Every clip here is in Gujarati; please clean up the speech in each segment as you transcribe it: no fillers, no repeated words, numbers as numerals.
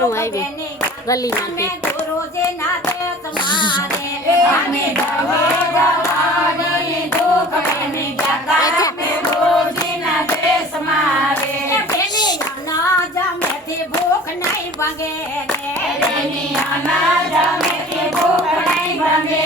નું આવી ગલી માંથી ગુરુજી ના દેશ મારે અમે દવે જવાની દુઃખ બેની ગયા મે ગુરુજી ના દેશ મારે બેની અનાજ મેથી ભૂખ નહીં ભાગે બેની અનાજ મેથી ભૂખ નહીં ભાગે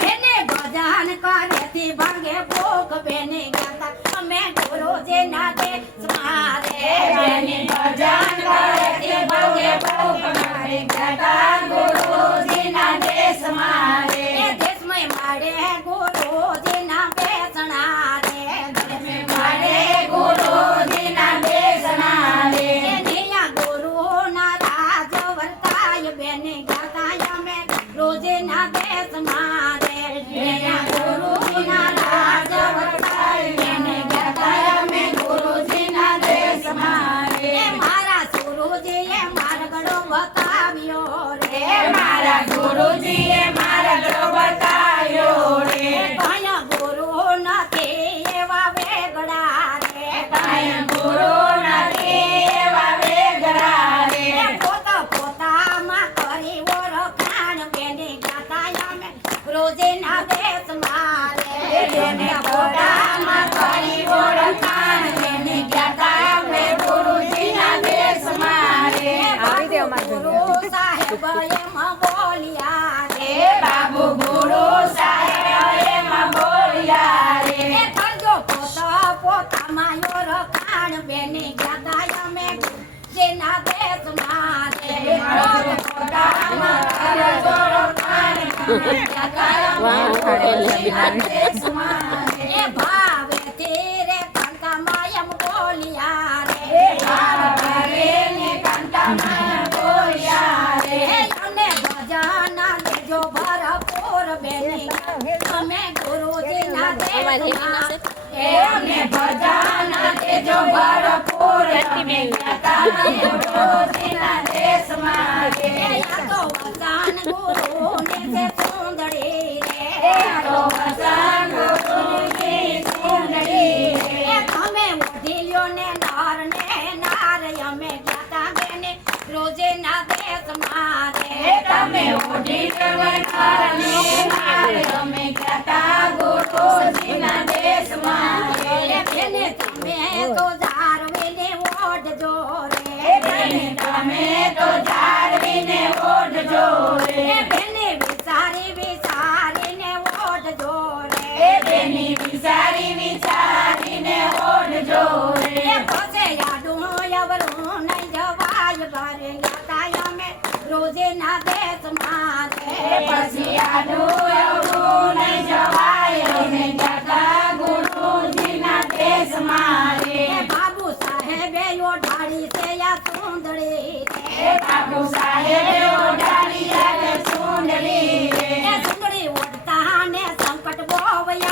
બેની ભજન કરેથી ભાગે ભૂખ બેની ગયા અમે ગુરુજી ના દેશ મારે બેની ભજન કરેથી ભાગે ભૂખ મારે ગયા ગુરુજી ના દેશ મારે દેશ में मारे गुरुजी ना बेसना रे देश में मारे गुरुजी ना बेसना रे निया गुरु ना राज वर्ताय बेने गाताय में रोजे ना देश मारे निया गुरु ना राज वर्ताय बेने गाताय में गुरुजी ना देश मारे मारा गुरुजी ये मार्गड़ो बताव्यो रे मारा गुरुजी ये मार्गड़ो बताव्यो रे काया गुरु નથી એવા વેગડા રે કાયા ગુરુ નથી એવા વેગડા રે પોતા પોતામાં કરી ઓળખાણ બેની ગાતા અમે રોજે ના દેશ મારે જેને પોતામાં કરી ઓળખાણ બેની ગાતા અમે ગુરુજી ના દેશ મારે આવી દે અમાર ગુરુ સાહેબ એમાં બોલ્યા રે બાબુ ગુરુ સાહેબ એમાં બોલ્યા રે કરજો પોતા પોતામાં ઓળખાણ બેની ગાતા અમે જેના દેશ મારે પોતામાં કરજો ઓળખાણ એ ભાવે તેરે કંકામાં એમ બોલ્યા રે ભાવે ને કંકામાં બોલ્યા રે અને ભજન દેજો ભરપૂર બેની અમે ગુરુજી ના દેશમાં અને ભજન દેજો ભરપૂર અમે ગાતા ગુરુજી ના દેશમાં રે આ તો વચન ગુરુ ને છે સુંદરી રે આ તો વચન ગુરુ ને સુંદરી રે તમે ઉઠીલ્યો ને નાર અમે ગાતા બેને રોજે ના દેશમાં રે તમે ઉઠીલ્યો ને નાર અમે ગાતા ગુરુજી ના દેશમાં રે બેને તમે તો જાળવીને ઓઢજો રે બેને તમે તો જાળવીને ઓઢજો રે બેને વિચારીને ઓઢજો રે બેની વિચારીને ઓઢજો રે પછી યાડું અવરું નહીં જવાય બારે ગાતા અમે રોજે ના દેશમાં રે પછી યાડું અવરું નહીં જવાય અમે ગાતા ગુરુજી ના દેશમાં રે બાબુ સાહેબે ઓઢાડી છે યા સુંદરી રે બાબુ સાહેબે ઓઢાડી છે સુંદરી રે સુંદરી ઓઢતા ને સંકટ બહુ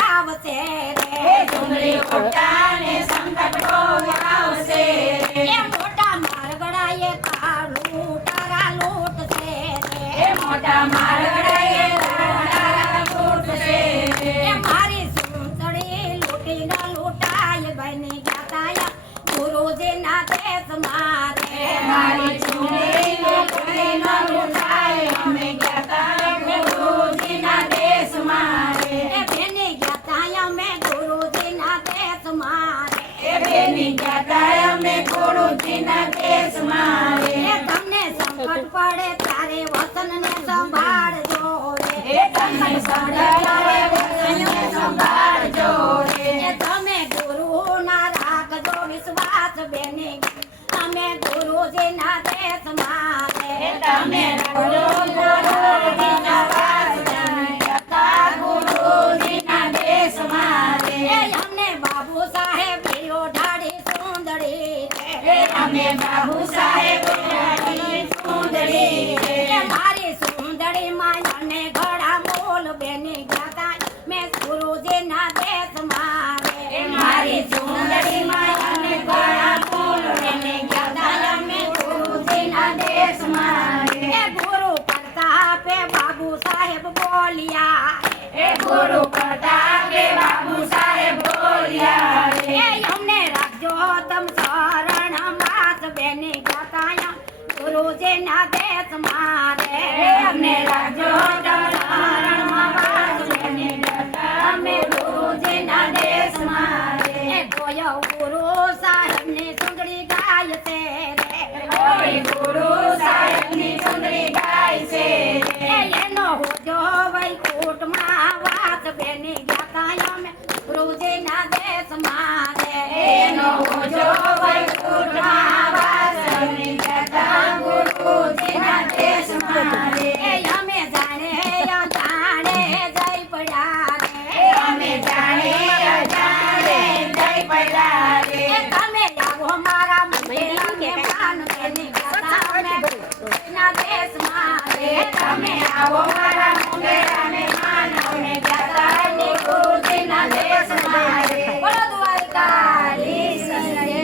આવશે રે સુંદરી ઓઢતા ને સંકટ બહુ આવશે રે મોટા મારગડાએ તારા લૂટ છે રે મોટા મારગડાએ તારા લૂટ છે રે મારી સુંદરી લૂટી ન લૂટાય બની ગાતા ગુરુજી ના દેશમાં રે મારી સુંદરી લૂટી ન લૂટાય અમે ગાતા ગુરુજી ના દેશમાં રે બેની ગાતા અમે ગુરુજી ના દેશમાં રે બેની ગાતા અમે ગુરુજી ના દેશમાં રે તમને સંકટ પડે ત્યારે વતનને સંભાળજો રે તમને સંકટ પડે વતનને સંભાળજો રે તમે ગુરુના રાખજો વિશ્વાસ બેની તમે ગુરુજી ના દેશમાં રે તમે ગુરુના વિશ્વાસ ગાતા ગુરુજી ના દેશમાં રે અમને બાબુ સાહેબ ઓઢાડી સુંદરી રે અમે બાબુ સાહેબ ઓઢાડી સુંદરી રે મારી સુંદરી માયાને ઘડા મોલ બેની ગાતા મેં ગુરુજી ના દેશમાં રે મારી સુંદરી માયાને ઘડા મોલ બેની ગાતા મેં ગુરુજી ના દેશમાં રે ગુરુ પ્રતાપે બાબુ સાહેબ બોલ્યા રે ગુરુ પ્રતાપે બાબુ સાહેબ બોલ્યા રે અમને રાખજો તમ શરણ માત બેની ગાતા ગુરુજીના દેશમાં રે અમને રાખજો ચરણમાં વાસ બેની બેટા અમે ગુરુજીના દેશમાં રે કોઈ ગુરુ સાહેબની સુંદરી ગાય છે રે કોઈ ગુરુ સાહેબની સુંદરી ગાય છે એનો હોજો વૈકુંઠમાં વાસ બેની ગાતા અમે ગુરુજીના દેશમાં રે એનો